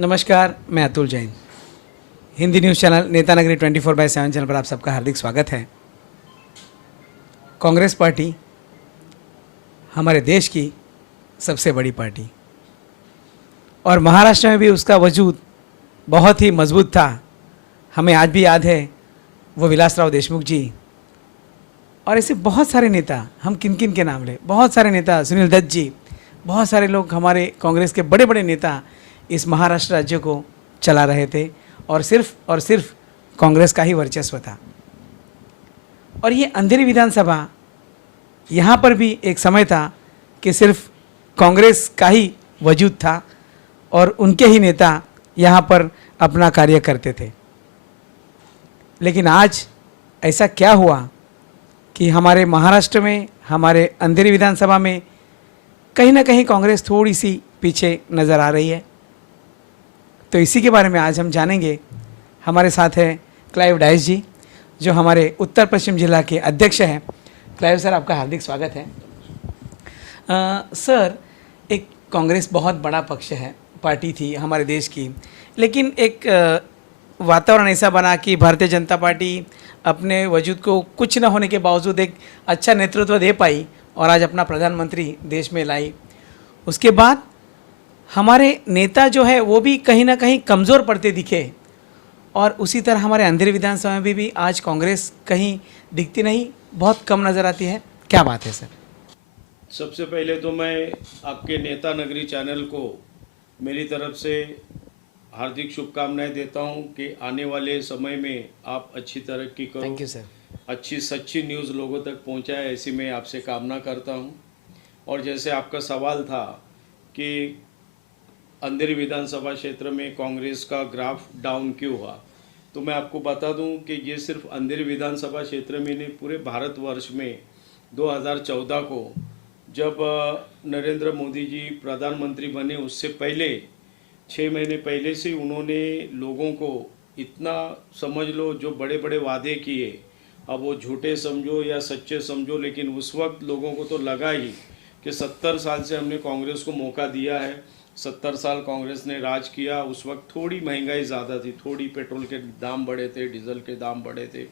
नमस्कार, मैं Atul Jain. Hindi news channel नेता नगरी 24/7 चैनल पर आप सबका हार्दिक स्वागत है। कांग्रेस पार्टी हमारे देश की सबसे बड़ी पार्टी और महाराष्ट्र में भी उसका वजूद बहुत ही मजबूत था। हमें आज भी याद है वो विलासराव देशमुख जी और ऐसे बहुत सारे नेता, हम किन किन के नाम लें, बहुत सारे नेता, सुनील दत्त जी, बहुत सारे लोग हमारे कांग्रेस के बड़े बड़े नेता इस महाराष्ट्र राज्य को चला रहे थे और सिर्फ कांग्रेस का ही वर्चस्व था। और ये अंधेरी विधानसभा, यहाँ पर भी एक समय था कि सिर्फ कांग्रेस का ही वजूद था और उनके ही नेता यहाँ पर अपना कार्य करते थे। लेकिन आज ऐसा क्या हुआ कि हमारे महाराष्ट्र में, हमारे अंधेरी विधानसभा में कहीं ना कहीं कांग्रेस थोड़ी सी पीछे नज़र आ रही है। तो इसी के बारे में आज हम जानेंगे। हमारे साथ है क्लाइव डाइस जी, जो हमारे उत्तर पश्चिम जिला के अध्यक्ष हैं। क्लाइव सर, आपका हार्दिक स्वागत है। सर, एक कांग्रेस बहुत बड़ा पक्ष है, पार्टी थी हमारे देश की, लेकिन एक वातावरण ऐसा बना कि भारतीय जनता पार्टी अपने वजूद को कुछ न होने के बावजूद एक अच्छा नेतृत्व दे पाई और आज अपना प्रधानमंत्री देश में लाई। उसके बाद हमारे नेता जो है वो भी कहीं ना कहीं कमज़ोर पड़ते दिखे और उसी तरह हमारे अंधेरी विधानसभा में भी आज कांग्रेस कहीं दिखती नहीं, बहुत कम नज़र आती है। क्या बात है सर? सबसे पहले तो मैं आपके नेता नगरी चैनल को मेरी तरफ से हार्दिक शुभकामनाएं देता हूं कि आने वाले समय में आप अच्छी तरक्की करो। Thank you sir. अच्छी सच्ची न्यूज़ लोगों तक पहुंचाए, ऐसी मैं आपसे कामना करता हूं। और जैसे आपका सवाल था कि अंधेरी विधानसभा क्षेत्र में कांग्रेस का ग्राफ डाउन क्यों हुआ, तो मैं आपको बता दूं कि ये सिर्फ अंधेरी विधानसभा क्षेत्र में नहीं, पूरे भारतवर्ष में 2014 को जब नरेंद्र मोदी जी प्रधानमंत्री बने, उससे पहले 6 महीने पहले से उन्होंने लोगों को इतना, समझ लो, जो बड़े बड़े वादे किए, अब वो झूठे समझो या सच्चे समझो, लेकिन उस वक्त लोगों को तो लगा ही कि 70 साल से हमने कांग्रेस को मौका दिया है, 70 साल कांग्रेस ने राज किया। उस वक्त थोड़ी महंगाई ज़्यादा थी, थोड़ी पेट्रोल के दाम बढ़े थे, डीजल के दाम बढ़े थे,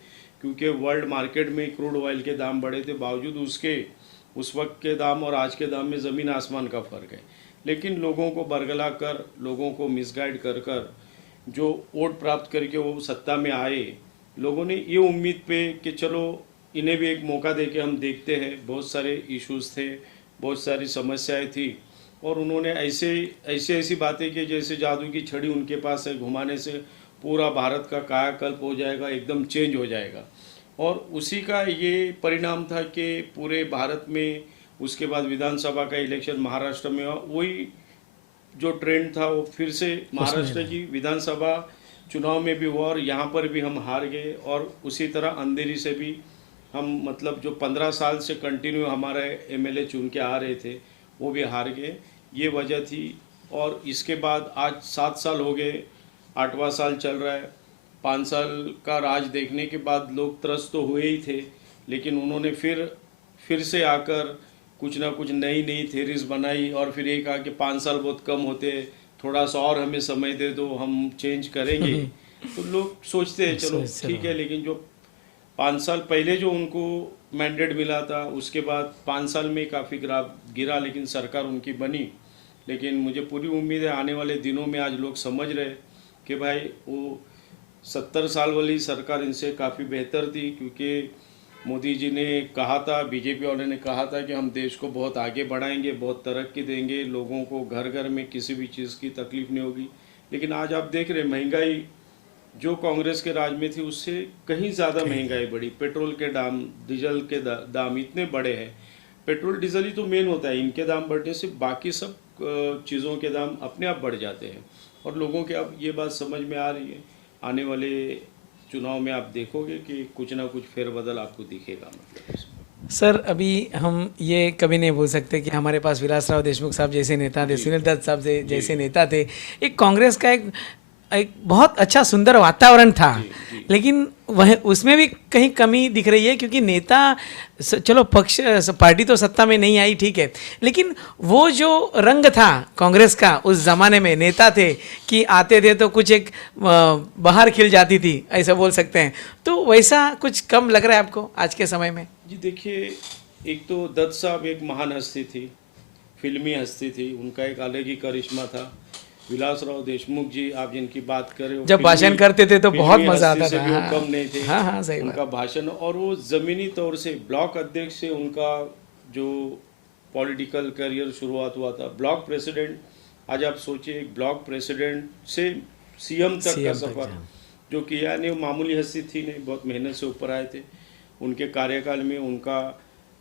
क्योंकि वर्ल्ड मार्केट में क्रूड ऑयल के दाम बढ़े थे। बावजूद उसके उस वक्त के दाम और आज के दाम में ज़मीन आसमान का फ़र्क है। लेकिन लोगों को बरगला कर, लोगों को मिसगाइड कर कर जो वोट प्राप्त करके वो सत्ता में आए, लोगों ने ये उम्मीद पे कि चलो इन्हें भी एक मौका दे के हम देखते हैं। बहुत सारे इश्यूज थे, बहुत सारी समस्याएं थी और उन्होंने ऐसी बातें की जैसे जादू की छड़ी उनके पास है, घुमाने से पूरा भारत का कायाकल्प हो जाएगा, एकदम चेंज हो जाएगा। और उसी का ये परिणाम था कि पूरे भारत में उसके बाद विधानसभा का इलेक्शन महाराष्ट्र में हुआ। वही जो ट्रेंड था वो फिर से महाराष्ट्र की विधानसभा चुनाव में भी हुआ और यहाँ पर भी हम हार गए। और उसी तरह अंधेरी से भी हम, मतलब जो 15 साल से कंटिन्यू हमारे एमएलए चुन के आ रहे थे, वो भी हार गए। ये वजह थी। और इसके बाद आज 7 साल हो गए, 8वां साल चल रहा है। 5 साल का राज देखने के बाद लोग त्रस्त तो हुए ही थे, लेकिन उन्होंने फिर से आकर कुछ ना कुछ नई थेरीज बनाई और फिर ये कहा कि 5 साल बहुत कम होते, थोड़ा सा और हमें समय दे दो, हम चेंज करेंगे। तो लोग सोचते हैं चलो ठीक है, लेकिन जो 5 साल पहले जो उनको मैंडेट मिला था, उसके बाद 5 साल में काफ़ी ग्राफ गिरा, लेकिन सरकार उनकी बनी। लेकिन मुझे पूरी उम्मीद है आने वाले दिनों में आज लोग समझ रहे कि भाई वो 70 साल वाली सरकार इनसे काफ़ी बेहतर थी, क्योंकि मोदी जी ने कहा था, बीजेपी वाले ने कहा था कि हम देश को बहुत आगे बढ़ाएंगे, बहुत तरक्की देंगे, लोगों को घर घर में किसी भी चीज़ की तकलीफ नहीं होगी। लेकिन आज आप देख रहे महंगाई जो कांग्रेस के राज में थी उससे कहीं ज़्यादा महंगाई बढ़ी। पेट्रोल के दाम, डीजल के दाम इतने बड़े हैं। पेट्रोल डीजल ही तो मेन होता है, इनके दाम बढ़ने से बाकी सब चीज़ों के दाम अपने आप बढ़ जाते हैं। और लोगों के अब ये बात समझ में आ रही है। आने वाले चुनाव में आप देखोगे कि कुछ ना कुछ फेरबदल आपको दिखेगा। मतलब सर, अभी हम ये कभी नहीं भूल सकते कि हमारे पास विलासराव देशमुख साहब जैसे नेता थे, सुनील दत्त साहब जैसे नेता थे। एक कांग्रेस का एक एक बहुत अच्छा सुंदर वातावरण था, जी। लेकिन वह उसमें भी कहीं कमी दिख रही है, क्योंकि नेता चलो पक्ष पार्टी तो सत्ता में नहीं आई, ठीक है, लेकिन वो जो रंग था कांग्रेस का उस जमाने में, नेता थे कि आते थे तो कुछ एक बाहर खिल जाती थी, ऐसा बोल सकते हैं, तो वैसा कुछ कम लग रहा है आपको आज के समय में? जी देखिए, एक तो दत्त साहब एक महान हस्ती थी, फिल्मी हस्ती थी, उनका एक अलग ही करिश्मा था। विलासराव देशमुख जी, आप जिनकी बात कर रहे हो, जब भाषण करते थे तो बहुत फिल्मी मजा हस्ती आता से था। भी वो हाँ, कम नहीं थे। हाँ हाँ, सही बात। उनका भाषण, और वो ज़मीनी तौर से ब्लॉक अध्यक्ष से उनका जो पॉलिटिकल करियर शुरुआत हुआ था, ब्लॉक प्रेसिडेंट, आज आप सोचिए एक ब्लॉक प्रेसिडेंट से सीएम तक का सफ़र जो किया, नहीं वो मामूली हस्ती थी नहीं, बहुत मेहनत से ऊपर आए थे। उनके कार्यकाल में उनका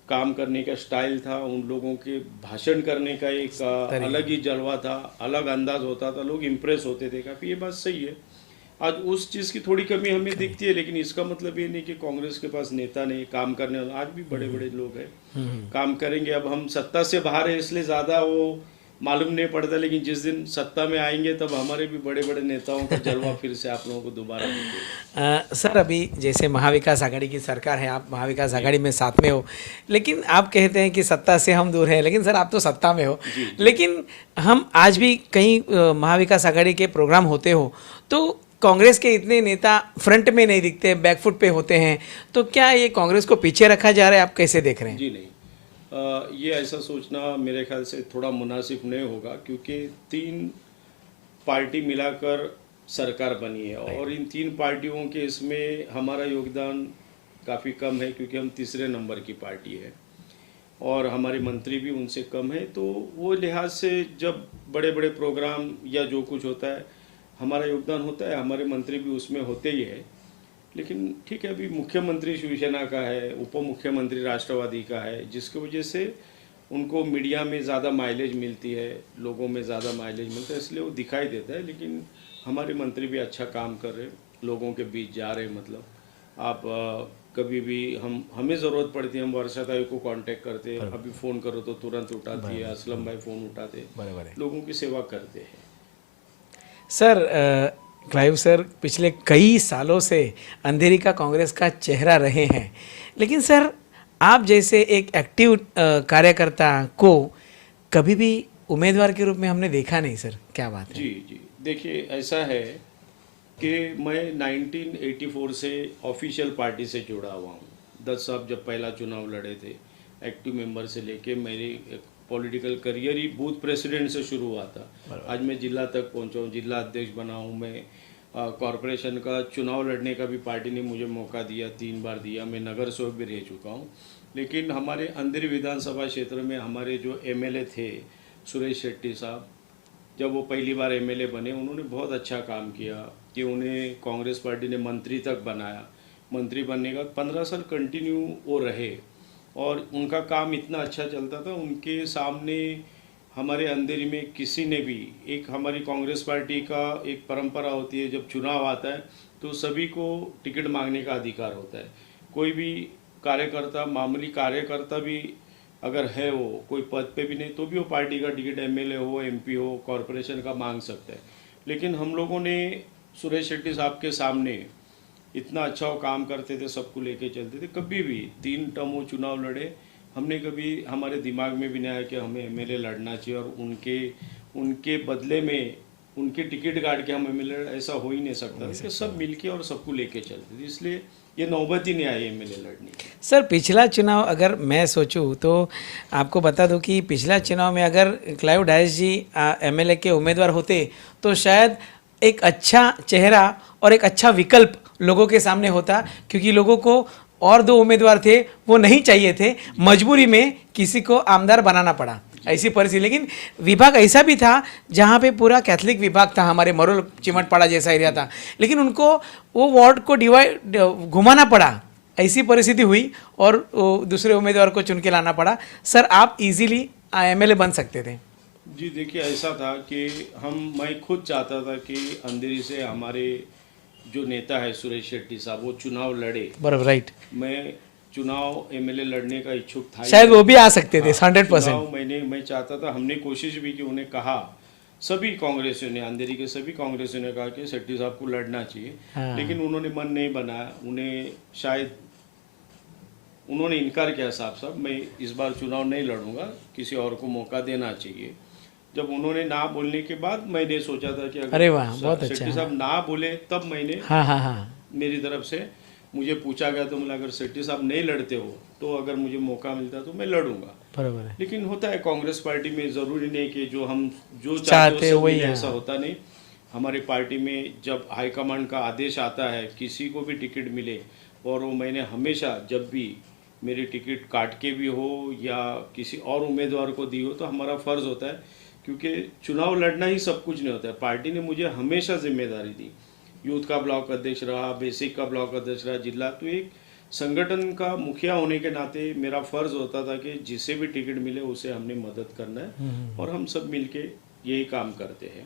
काम करने का स्टाइल था, उन लोगों के भाषण करने का एक अलग ही जलवा था, अलग अंदाज होता था, लोग इम्प्रेस होते थे काफ़ी। ये बात सही है। आज उस चीज़ की थोड़ी कमी हमें दिखती है, लेकिन इसका मतलब ये नहीं कि कांग्रेस के पास नेता नहीं, काम करने वाला आज भी बड़े बड़े लोग हैं, काम करेंगे। अब हम सत्ता से बाहर है इसलिए ज़्यादा वो मालूम नहीं पड़ता, लेकिन जिस दिन सत्ता में आएंगे तब हमारे भी बड़े बड़े नेताओं का जलवा फिर से आप लोगों को दोबारा मिलेगा। सर, अभी जैसे महाविकास आघाड़ी की सरकार है, आप महाविकास आघाड़ी में साथ में हो, लेकिन आप कहते हैं कि सत्ता से हम दूर हैं, लेकिन सर आप तो सत्ता में हो। लेकिन हम आज भी कहीं महाविकास आघाड़ी के प्रोग्राम होते हो तो कांग्रेस के इतने नेता फ्रंट में नहीं दिखते, बैकफुट पे होते हैं, तो क्या ये कांग्रेस को पीछे रखा जा रहा है? आप कैसे देख रहे हैं? जी नहीं, ये ऐसा सोचना मेरे ख्याल से थोड़ा मुनासिब नहीं होगा, क्योंकि 3 पार्टी मिलाकर सरकार बनी है और इन 3 पार्टियों के इसमें हमारा योगदान काफ़ी कम है, क्योंकि हम तीसरे नंबर की पार्टी है और हमारे मंत्री भी उनसे कम है। तो वो लिहाज से जब बड़े बड़े प्रोग्राम या जो कुछ होता है हमारा योगदान होता है, हमारे मंत्री भी उसमें होते ही है। लेकिन ठीक है, अभी मुख्यमंत्री शिवसेना का है, उप मुख्यमंत्री राष्ट्रवादी का है, जिसकी वजह से उनको मीडिया में ज़्यादा माइलेज मिलती है, लोगों में ज़्यादा माइलेज मिलता है, इसलिए वो दिखाई देता है। लेकिन हमारे मंत्री भी अच्छा काम कर रहे, लोगों के बीच जा रहे। मतलब आप कभी भी हमें ज़रूरत पड़ती है, हम वर्षाताई को कांटेक्ट करते हैं, अभी फ़ोन करो तो तुरंत उठाती है, असलम भाई फ़ोन उठाते, लोगों की सेवा करते हैं। सर, क्लाइव सर पिछले कई सालों से अंधेरी का कांग्रेस का चेहरा रहे हैं, लेकिन सर आप जैसे एक एक्टिव कार्यकर्ता को कभी भी उम्मीदवार के रूप में हमने देखा नहीं सर, क्या बात है? जी जी, देखिए ऐसा है कि मैं 1984 से ऑफिशियल पार्टी से जुड़ा हुआ हूँ। दत्त साहब जब पहला चुनाव लड़े थे, एक्टिव मेंबर से लेके मेरी पॉलिटिकल करियर ही बूथ प्रेसिडेंट से शुरू हुआ था। आज मैं जिला तक पहुंचा हूँ, जिला अध्यक्ष बना हूँ। मैं कॉरपोरेशन का चुनाव लड़ने का भी पार्टी ने मुझे मौका दिया, 3 बार दिया। मैं नगर सेवक भी रह चुका हूँ। लेकिन हमारे अंधेरी विधानसभा क्षेत्र में हमारे जो एमएलए थे सुरेश शेट्टी साहब, जब वो पहली बार एमएलए बने, उन्होंने बहुत अच्छा काम किया कि उन्हें कांग्रेस पार्टी ने मंत्री तक बनाया। मंत्री बनने का 15 साल कंटिन्यू वो रहे और उनका काम इतना अच्छा चलता था, उनके सामने हमारे अंधेरी में किसी ने भी, एक हमारी कांग्रेस पार्टी का एक परंपरा होती है, जब चुनाव आता है तो सभी को टिकट मांगने का अधिकार होता है। कोई भी कार्यकर्ता, मामूली कार्यकर्ता भी अगर है, वो कोई पद पे भी नहीं तो भी वो पार्टी का टिकट, एमएलए हो, एमपी हो, कॉरपोरेशन का मांग सकता है। लेकिन हम लोगों ने सुरेश शेट्टी साहब के सामने इतना अच्छा वो काम करते थे, सबको लेके चलते थे। कभी भी 3 टर्म वो चुनाव लड़े, हमने कभी हमारे दिमाग में भी नहीं आया कि हमें एमएलए लड़ना चाहिए और उनके बदले में उनके टिकट काट के हम एमएलए, ऐसा हो ही नहीं सकता था। सब मिलके और सबको लेके चलते थे, इसलिए ये नौबत ही नहीं आई एमएलए लड़ने की। सर, पिछला चुनाव अगर मैं सोचूं तो आपको बता दूं कि पिछला चुनाव में अगर क्लाइव डायस जी एमएलए के उम्मीदवार होते तो शायद एक अच्छा चेहरा और एक अच्छा विकल्प लोगों के सामने होता, क्योंकि लोगों को और 2 उम्मीदवार थे वो नहीं चाहिए थे, मजबूरी में किसी को आमदार बनाना पड़ा, ऐसी परिस्थिति। लेकिन विभाग ऐसा भी था जहाँ पे पूरा कैथलिक विभाग था, हमारे मरोल चिमटपाड़ा जैसा एरिया था, लेकिन उनको वो वार्ड को डिवाइड घुमाना पड़ा, ऐसी परिस्थिति हुई और दूसरे उम्मीदवार को चुन के लाना पड़ा। सर, आप इजीली एमएलए बन सकते थे। जी देखिए, ऐसा था कि मैं खुद चाहता था कि अंधेरी से हमारे जो नेता है सुरेश शेट्टी साहब, वो चुनाव लड़े। बराबर, राइट। मैं चुनाव एमएलए लड़ने का इच्छुक था, शायद वो भी आ सकते थे 100%। मैं चाहता था, हमने कोशिश भी की, उन्हें कहा सभी कांग्रेसियों ने, अंधेरी के सभी कांग्रेसियों ने कहा कि शेट्टी साहब को लड़ना चाहिए, हाँ। लेकिन उन्होंने मन नहीं बनाया। उन्हें शायद उन्होंने इनकार किया, साहब मैं इस बार चुनाव नहीं लड़ूंगा, किसी और को मौका देना चाहिए। जब उन्होंने ना बोलने के बाद मैंने सोचा था कि अरे वाह, अगर बहुत अच्छा। शेट्टी साहब ना बोले तब मैंने हाँ हाँ हाँ, मेरी तरफ से मुझे पूछा गया, तो बोला अगर शेट्टी साहब नहीं लड़ते हो तो अगर मुझे मौका मिलता तो मैं लड़ूंगा। बराबर है। लेकिन होता है कांग्रेस पार्टी में, ज़रूरी नहीं कि जो हम जो चाहते हो हो वही मिले, है। ऐसा होता नहीं। हमारी पार्टी में जब हाईकमांड का आदेश आता है किसी को भी टिकट मिले, और वो मैंने हमेशा जब भी मेरी टिकट काट के भी हो या किसी और उम्मीदवार को दी हो तो हमारा फ़र्ज़ होता है, क्योंकि चुनाव लड़ना ही सब कुछ नहीं होता है। पार्टी ने मुझे हमेशा जिम्मेदारी दी, यूथ का ब्लॉक अध्यक्ष रहा, बेसिक का ब्लॉक अध्यक्ष रहा, जिला, तो एक संगठन का मुखिया होने के नाते मेरा फ़र्ज़ होता था कि जिसे भी टिकट मिले उसे हमने मदद करना है, और हम सब मिलके यही काम करते हैं।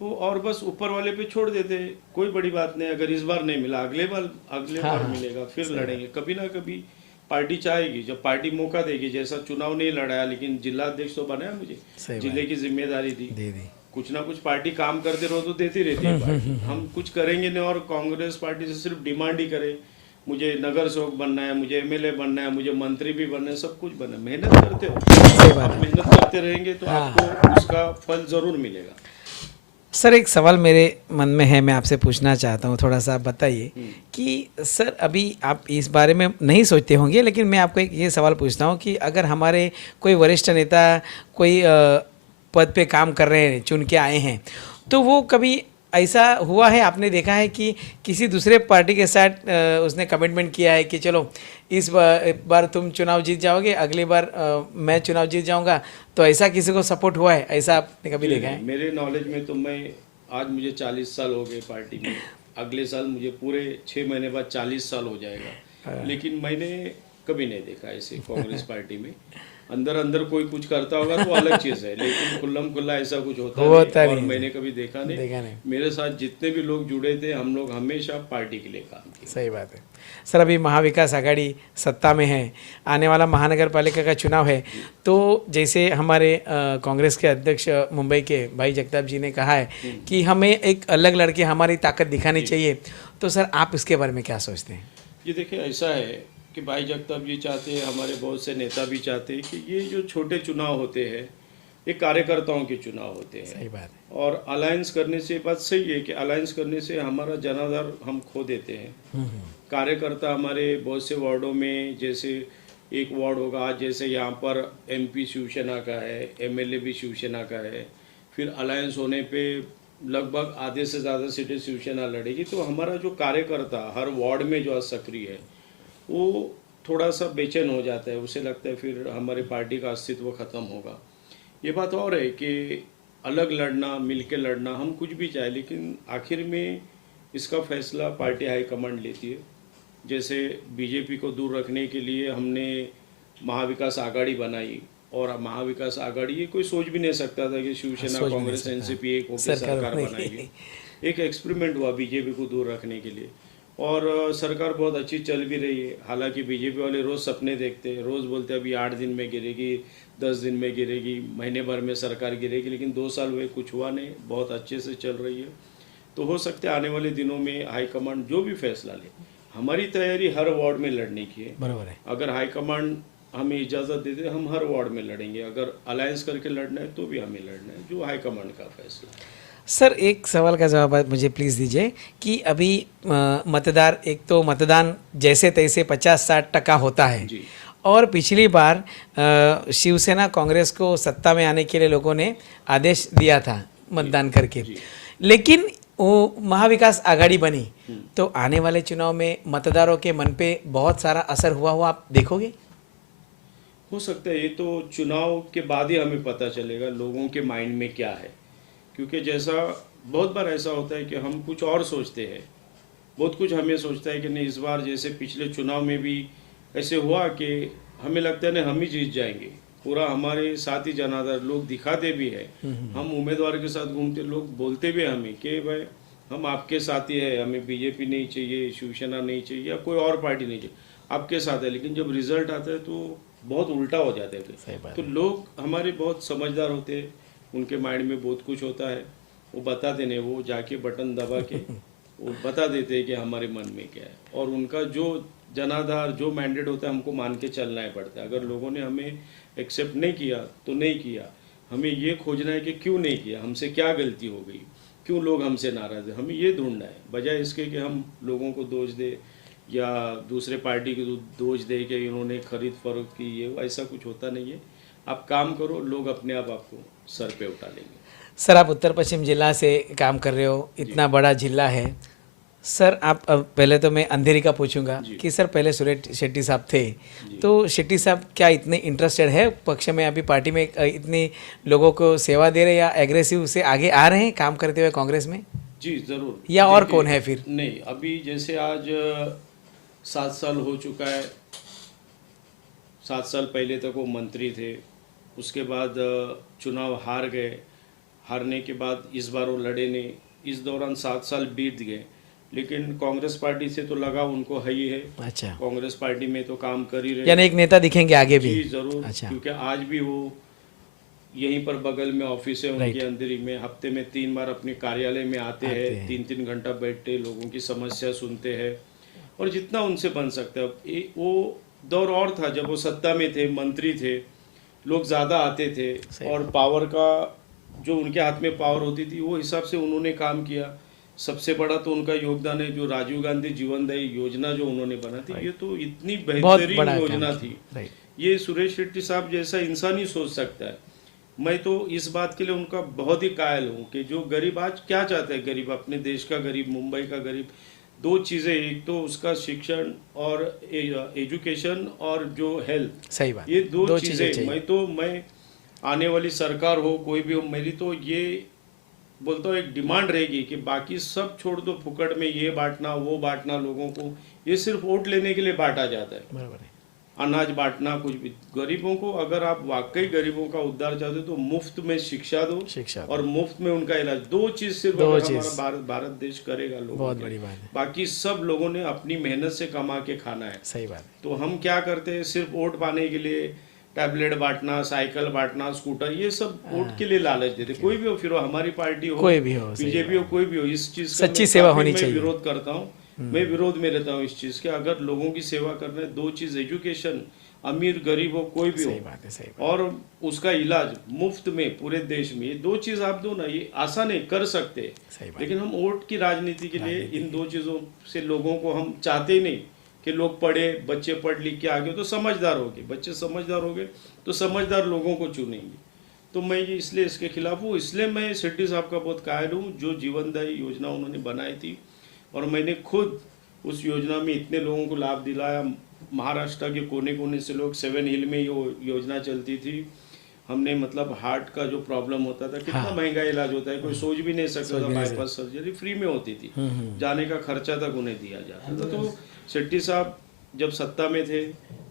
वो और बस ऊपर वाले पे छोड़ देते, कोई बड़ी बात नहीं। अगर इस बार नहीं मिला, अगले बार मिलेगा, फिर लड़ेंगे। कभी ना कभी पार्टी चाहेगी, जब पार्टी मौका देगी। जैसा चुनाव नहीं लड़ाया, लेकिन जिला अध्यक्ष तो बनाया मुझे, जिले की जिम्मेदारी दी। कुछ ना कुछ पार्टी काम करते रहो तो देती रहती है पार्टी। हम कुछ करेंगे नहीं, और कांग्रेस पार्टी से सिर्फ डिमांड ही करे, मुझे नगर सेवक बनना है, मुझे एमएलए बनना है, मुझे मंत्री भी बनना है, सब कुछ बनना है। मेहनत करते हो, आप मेहनत करते रहेंगे तो आपको उसका फल जरूर मिलेगा। सर एक सवाल मेरे मन में है, मैं आपसे पूछना चाहता हूँ, थोड़ा सा आप बताइए कि सर अभी आप इस बारे में नहीं सोचते होंगे, लेकिन मैं आपको एक ये सवाल पूछता हूँ कि अगर हमारे कोई वरिष्ठ नेता कोई पद पे काम कर रहे हैं, चुन के आए हैं, तो वो कभी ऐसा हुआ है, आपने देखा है कि किसी दूसरे पार्टी के साथ उसने कमिटमेंट किया है कि चलो इस बार तुम चुनाव जीत जाओगे, अगली बार मैं चुनाव जीत जाऊंगा, तो ऐसा किसी को सपोर्ट हुआ है? ऐसा आपने कभी देखा है? मेरे नॉलेज में तो मैं आज मुझे 40 साल हो गए पार्टी में, अगले साल मुझे पूरे 6 महीने बाद 40 साल हो जाएगा, लेकिन मैंने कभी नहीं देखा ऐसे कांग्रेस पार्टी में। अंदर अंदर कोई कुछ करता होगा तो अलग चीज़ है, लेकिन खुल्लम खुल्ला ऐसा कुछ होता नहीं, और मैंने कभी देखा नहीं। मेरे साथ जितने भी लोग जुड़े थे, हम लोग हमेशा पार्टी के लिए काम किए। सही बात है। सर अभी महाविकास आघाड़ी सत्ता में है, आने वाला महानगर पालिका का चुनाव है, तो जैसे हमारे कांग्रेस के अध्यक्ष मुंबई के भाई जगताप जी ने कहा है कि हमें एक अलग लड़के हमारी ताकत दिखानी चाहिए, तो सर आप इसके बारे में क्या सोचते हैं? ये देखिए, ऐसा है कि भाई जगताप जी चाहते हैं, हमारे बहुत से नेता भी चाहते हैं कि ये जो छोटे चुनाव होते हैं ये कार्यकर्ताओं के चुनाव होते हैं। सही बात है। और अलायंस करने से, बात सही है कि अलायंस करने से हमारा जनाधार हम खो देते हैं। कार्यकर्ता हमारे बहुत से वार्डों में, जैसे एक वार्ड होगा आज, जैसे यहाँ पर एमपी शिवसेना का है, एमएलए भी शिवसेना का है, फिर अलायंस होने पे लगभग आधे से ज़्यादा सीटें शिवसेना लड़ेगी, तो हमारा जो कार्यकर्ता हर वार्ड में जो सक्रिय है वो थोड़ा सा बेचैन हो जाता है, उसे लगता है फिर हमारी पार्टी का अस्तित्व खत्म होगा। ये बात और है कि अलग लड़ना, मिलके लड़ना, हम कुछ भी चाहे, लेकिन आखिर में इसका फैसला पार्टी हाईकमांड लेती है। जैसे बीजेपी को दूर रखने के लिए हमने महाविकास आघाड़ी बनाई, और महाविकास आघाड़ी ये कोई सोच भी नहीं सकता था कि शिवसेना, कांग्रेस, एनसीपी एक होकर सरकार बनाएगी। एक एक्सपेरिमेंट हुआ बीजेपी को दूर रखने के लिए, और सरकार बहुत अच्छी चल भी रही है। हालांकि बीजेपी वाले रोज़ सपने देखते हैं, रोज़ बोलते हैं अभी 8 दिन में गिरेगी, 10 दिन में गिरेगी, महीने भर में सरकार गिरेगी, लेकिन 2 साल हुए कुछ हुआ नहीं, बहुत अच्छे से चल रही है। तो हो सकता है आने वाले दिनों में हाईकमांड जो भी फैसला ले, हमारी तैयारी हर वार्ड में लड़ने की है। बराबर है। अगर हाईकमांड हमें इजाज़त देते हम हर वार्ड में लड़ेंगे, अगर अलायंस करके लड़ना है तो भी हमें लड़ना है, जो हाईकमांड का फैसला है। सर एक सवाल का जवाब आप मुझे प्लीज़ दीजिए कि अभी मतदार, एक तो मतदान जैसे तैसे 50-60% होता है जी। और पिछली बार शिवसेना कांग्रेस को सत्ता में आने के लिए लोगों ने आदेश दिया था मतदान करके, लेकिन वो महाविकास आघाड़ी बनी, तो आने वाले चुनाव में मतदारों के मन पे बहुत सारा असर हुआ आप देखोगे? हो सकता है, ये तो चुनाव के बाद ही हमें पता चलेगा लोगों के माइंड में क्या है, क्योंकि जैसा बहुत बार ऐसा होता है कि हम कुछ और सोचते हैं, बहुत कुछ हमें सोचता है कि नहीं इस बार जैसे पिछले चुनाव में भी ऐसे हुआ कि हमें लगता है नहीं हम ही जीत जाएंगे, पूरा हमारे साथ ही जनाधार लोग दिखाते भी है, हम उम्मीदवार के साथ घूमते, लोग बोलते भी हमें कि भाई हम आपके साथ ही है, हमें बीजेपी नहीं चाहिए, शिवसेना नहीं चाहिए या कोई और पार्टी नहीं चाहिए, आपके साथ है। लेकिन जब रिजल्ट आता है तो बहुत उल्टा हो जाता है। तो लोग हमारे बहुत समझदार होते हैं, उनके माइंड में बहुत कुछ होता है, वो बताते नहीं, वो जाके बटन दबा के वो बता देते हैं कि हमारे मन में क्या है। और उनका जो जनाधार जो मैंडेट होता है हमको मान के चलना ही पड़ता है। अगर लोगों ने हमें एक्सेप्ट नहीं किया तो नहीं किया, हमें ये खोजना है कि क्यों नहीं किया, हमसे क्या गलती हो गई, क्यों लोग हमसे नाराज़ है, हमें ये ढूंढना है, बजाय इसके कि हम लोगों को दोष दे या दूसरे पार्टी को दोष दे कि इन्होंने खरीद फरोख्त की, ये ऐसा कुछ होता नहीं है। आप काम करो, लोग अपने आप आपको सर पे उठा लेंगे। सर आप उत्तर पश्चिम जिला से काम कर रहे हो, इतना बड़ा जिला है सर। आप अब पहले तो मैं अंधेरी का पूछूंगा कि सर पहले सुरेश शेट्टी साहब थे, तो शेट्टी साहब क्या इतने इंटरेस्टेड है पक्ष में, अभी पार्टी में इतनी लोगों को सेवा दे रहे या एग्रेसिव से आगे आ रहे हैं काम करते हुए कांग्रेस में? जी ज़रूर। या और कौन है फिर? नहीं, अभी जैसे आज 7 साल हो चुका है, 7 साल पहले तक वो मंत्री थे, उसके बाद चुनाव हार गए, हारने के बाद इस बार वो लड़े नहीं, इस दौरान 7 साल बीत गए, लेकिन कांग्रेस पार्टी से तो लगा उनको है ही है। अच्छा, कांग्रेस पार्टी में तो काम कर ही रहे, यानी एक नेता दिखेंगे आगे भी? जी जरूर। अच्छा, क्योंकि आज भी वो यहीं पर बगल में ऑफिस है उनके, अंदर में हफ्ते में 3 बार अपने कार्यालय में आते हैं, 3-3 घंटा बैठते, लोगों की समस्या सुनते हैं और जितना उनसे बन सकता है। वो दौर और था जब वो सत्ता में थे, मंत्री थे, लोग ज़्यादा आते थे और पावर का जो उनके हाथ में पावर होती थी वो हिसाब से उन्होंने काम किया। सबसे बड़ा तो उनका योगदान है जो राजीव गांधी जीवनदायी योजना जो उन्होंने बना थी, ये तो इतनी बेहतरीन योजना थी, ये सुरेश शेट्टी साहब जैसा इंसान ही सोच सकता है। मैं तो इस बात के लिए उनका बहुत ही कायल हूँ कि जो गरीब आज क्या चाहता है, गरीब अपने देश का गरीब, मुंबई का गरीब, 2 चीज़ें, एक तो उसका शिक्षण और एजुकेशन और जो हेल्थ, सही बात, ये 2 चीज़ें। मैं आने वाली सरकार हो कोई भी हो, मेरी तो ये बोलता हूँ एक डिमांड रहेगी कि बाकी सब छोड़ दो, फुकट में ये बांटना वो बांटना लोगों को, ये सिर्फ वोट लेने के लिए बांटा जाता है। बराबर है। अनाज बांटना कुछ भी, गरीबों को अगर आप वाकई गरीबों का उद्धार चाहते हो तो मुफ्त में शिक्षा दो और मुफ्त में उनका इलाज, 2 चीज सिर्फ हमारा भारत देश करेगा लोगों, बहुत बड़ी बात है। बाकी सब लोगों ने अपनी मेहनत से कमा के खाना है। सही बात है। तो हम क्या करते हैं, सिर्फ वोट पाने के लिए टैबलेट बांटना, साइकिल बांटना, स्कूटर, ये सब वोट के लिए लालच देते। कोई भी हो, फिर वो हमारी पार्टी हो, कोई भी हो, बीजेपी हो, कोई भी हो, इस चीज का सच्ची सेवा होनी चाहिए। विरोध करता हूँ, मैं विरोध में रहता हूँ इस चीज के। अगर लोगों की सेवा करना है, 2 चीज, एजुकेशन, अमीर गरीब हो कोई भी हो, सही बात। और उसका इलाज मुफ्त में पूरे देश में, ये 2 चीज आप दो ना, ये आसान है, कर सकते। लेकिन हम वोट की राजनीति के लिए इन 2 चीजों से लोगों को हम चाहते ही नहीं कि लोग पढ़े, बच्चे पढ़ लिख के आगे तो समझदार हो गए, बच्चे समझदार हो गए तो समझदार लोगों को चुनेंगे। तो मैं ये इसलिए इसके खिलाफ हूँ, इसलिए मैं शेट्टी साहब का बहुत कायल हूँ जो जीवनदायी योजना उन्होंने बनाई थी, और मैंने खुद उस योजना में इतने लोगों को लाभ दिलाया। महाराष्ट्र के कोने कोने से लोग, 7 हिल में ये योजना चलती थी, हमने मतलब हार्ट का जो प्रॉब्लम होता था, कितना महंगा इलाज होता है, कोई सोच भी नहीं सकता था, बाईपास सर्जरी फ्री में होती थी, जाने का खर्चा तक उन्हें दिया जाता था। तो शेट्टी साहब जब सत्ता में थे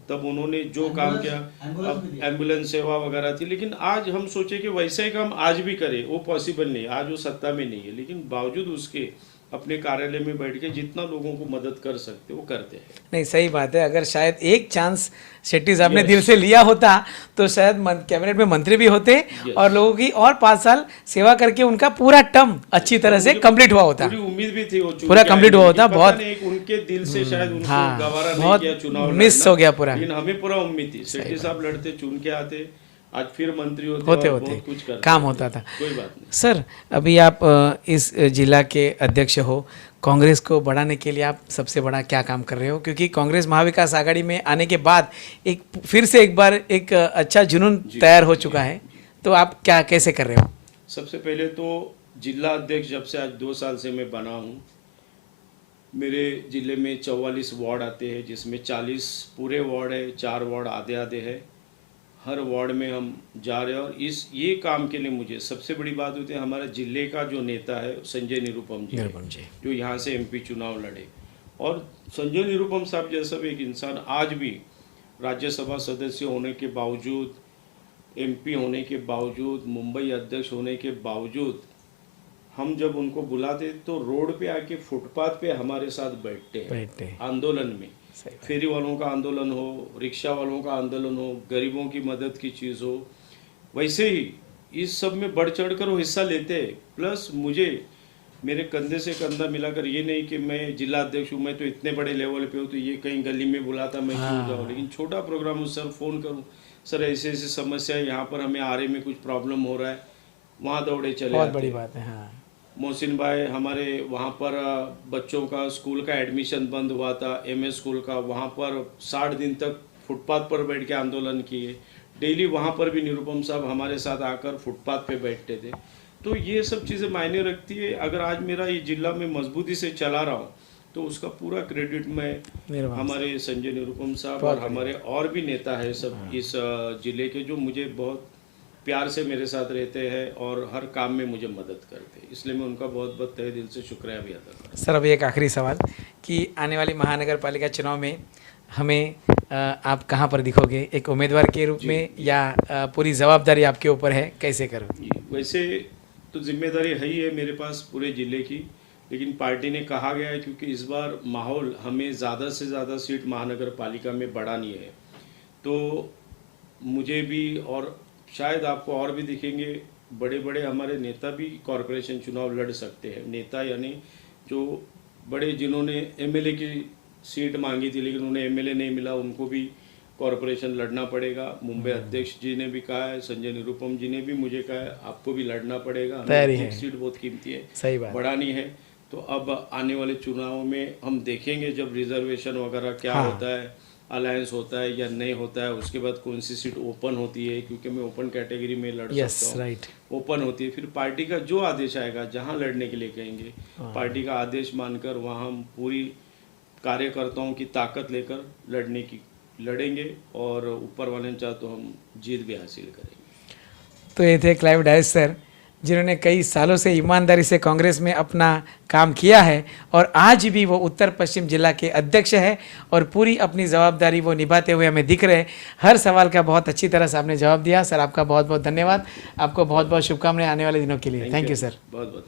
तब उन्होंने जो काम किया, अब एम्बुलेंस सेवा वगैरह थी, लेकिन आज हम सोचे कि वैसा ही काम आज भी करें, वो पॉसिबल नहीं, आज वो सत्ता में नहीं है, लेकिन बावजूद उसके अपने कार्यालय में बैठ के जितना लोगों को मदद कर सकते वो करते हैं। नहीं, सही बात है। अगर शायद एक चांस शेट्टी साहब ने दिल से लिया होता तो शायद कैबिनेट में मंत्री भी होते और लोगों की और 5 साल सेवा करके उनका पूरा टर्म अच्छी तरह से कंप्लीट हुआ होता। पूरी उम्मीद भी थी वो पूरा कंप्लीट हुआ होता। बहुत उनके दिल से शायद उनको गवारा नहीं किया चुनाव, मिस हो गया पूरा, लेकिन हमें पूरा उम्मीद थी शेट्टी साहब लड़ते, चुन के आते, आज फिर मंत्री होते होते कुछ काम होता था। कोई बात नहीं। सर अभी आप इस जिला के अध्यक्ष हो, कांग्रेस को बढ़ाने के लिए आप सबसे बड़ा क्या काम कर रहे हो? क्योंकि कांग्रेस महाविकास आघाड़ी में आने के बाद फिर से एक बार एक अच्छा जुनून तैयार हो चुका है, तो आप क्या कैसे कर रहे हो? सबसे पहले तो जिला अध्यक्ष जब से आज 2 साल से मैं बना हूँ, मेरे जिले में 44 वार्ड आते हैं, जिसमें 40 पूरे वार्ड है, 4 वार्ड आधे आधे है। हर वार्ड में हम जा रहे हैं और ये काम के लिए मुझे सबसे बड़ी बात होती है, हमारा जिले का जो नेता है संजय निरुपम जी, जो यहाँ से MP चुनाव लड़े, और संजय निरुपम साहब जैसा भी एक इंसान आज भी राज्यसभा सदस्य होने के बावजूद, MP होने के बावजूद, मुंबई अध्यक्ष होने के बावजूद, हम जब उनको बुलाते तो रोड पे आके फुटपाथ पे हमारे साथ बैठते हैं आंदोलन में, फेरी वालों का आंदोलन हो, रिक्शा वालों का आंदोलन हो, गरीबों की मदद की चीज़ हो, वैसे ही इस सब में बढ़ चढ़ कर वो हिस्सा लेते हैं। प्लस मुझे मेरे कंधे से कंधा मिलाकर, ये नहीं कि मैं जिला अध्यक्ष हूँ, मैं तो इतने बड़े लेवल पे हूँ तो ये कहीं गली में बुलाता मैं क्यों जाऊँ, लेकिन छोटा प्रोग्राम हो सर फ़ोन करूँ, सर ऐसे ऐसे समस्या है यहाँ पर, हमें आरे में कुछ प्रॉब्लम हो रहा है, वहाँ दौड़े चले बहुत आते बड़ी हैं। बात है। हाँ, मोहसिन भाई हमारे वहाँ पर बच्चों का स्कूल का एडमिशन बंद हुआ था, एमएस स्कूल का, वहाँ पर 60 दिन तक फुटपाथ पर बैठ के आंदोलन किए। डेली वहाँ पर भी निरुपम साहब हमारे साथ आकर फुटपाथ पे बैठते थे। तो ये सब चीज़ें मायने रखती है। अगर आज मेरा ये जिला में मजबूती से चला रहा हूँ तो उसका पूरा क्रेडिट मैं निर्वाह हमारे संजय निरुपम साहब बहुत और हमारे और भी नेता है सब इस जिले के, जो मुझे बहुत प्यार से मेरे साथ रहते हैं और हर काम में मुझे मदद करते हैं, इसलिए मैं उनका बहुत बहुत तहे दिल से शुक्रिया भी अदा करता सर, अभी एक आखिरी सवाल कि आने वाली महानगर पालिका चुनाव में हमें आप कहाँ पर दिखोगे, एक उम्मीदवार के रूप में या पूरी जवाबदारी आपके ऊपर है, कैसे करोगे? हूँ। वैसे तो जिम्मेदारी है ही है मेरे पास पूरे ज़िले की, लेकिन पार्टी ने कहा गया है क्योंकि इस बार माहौल हमें ज़्यादा से ज़्यादा सीट महानगर पालिका में बढ़ानी है, तो मुझे भी और शायद आपको और भी दिखेंगे बड़े बड़े हमारे नेता भी कॉरपोरेशन चुनाव लड़ सकते हैं। नेता यानी जो बड़े जिन्होंने एमएलए की सीट मांगी थी लेकिन उन्हें एमएलए नहीं मिला, उनको भी कॉरपोरेशन लड़ना पड़ेगा। मुंबई अध्यक्ष जी ने भी कहा है, संजय निरुपम जी ने भी मुझे कहा है आपको भी लड़ना पड़ेगा, तैयारी हमें है। एक सीट बहुत कीमती है, सही बात। बढ़ानी है। तो अब आने वाले चुनाव में हम देखेंगे जब रिजर्वेशन वगैरह क्या हाँ। होता है, अलायंस होता है या नहीं होता है, उसके बाद कौन सी सीट ओपन होती है, क्योंकि मैं ओपन कैटेगरी में लड़ यस, सकता हूँ। राइट। ओपन होती है, फिर पार्टी का जो आदेश आएगा, जहाँ लड़ने के लिए कहेंगे, पार्टी का आदेश मानकर वहाँ हम पूरी कार्यकर्ताओं की ताकत लेकर लड़ेंगे और ऊपर वाले ने चाह तो हम जीत भी हासिल करेंगे। तो ये थे क्लाइव डायस सर, जिन्होंने कई सालों से ईमानदारी से कांग्रेस में अपना काम किया है और आज भी वो उत्तर पश्चिम जिला के अध्यक्ष है और पूरी अपनी जवाबदारी वो निभाते हुए हमें दिख रहे हैं। हर सवाल का बहुत अच्छी तरह से आपने जवाब दिया सर, आपका बहुत बहुत धन्यवाद। आपको बहुत बहुत शुभकामनाएं आने वाले दिनों के लिए। Thank you sir. बहुत बहुत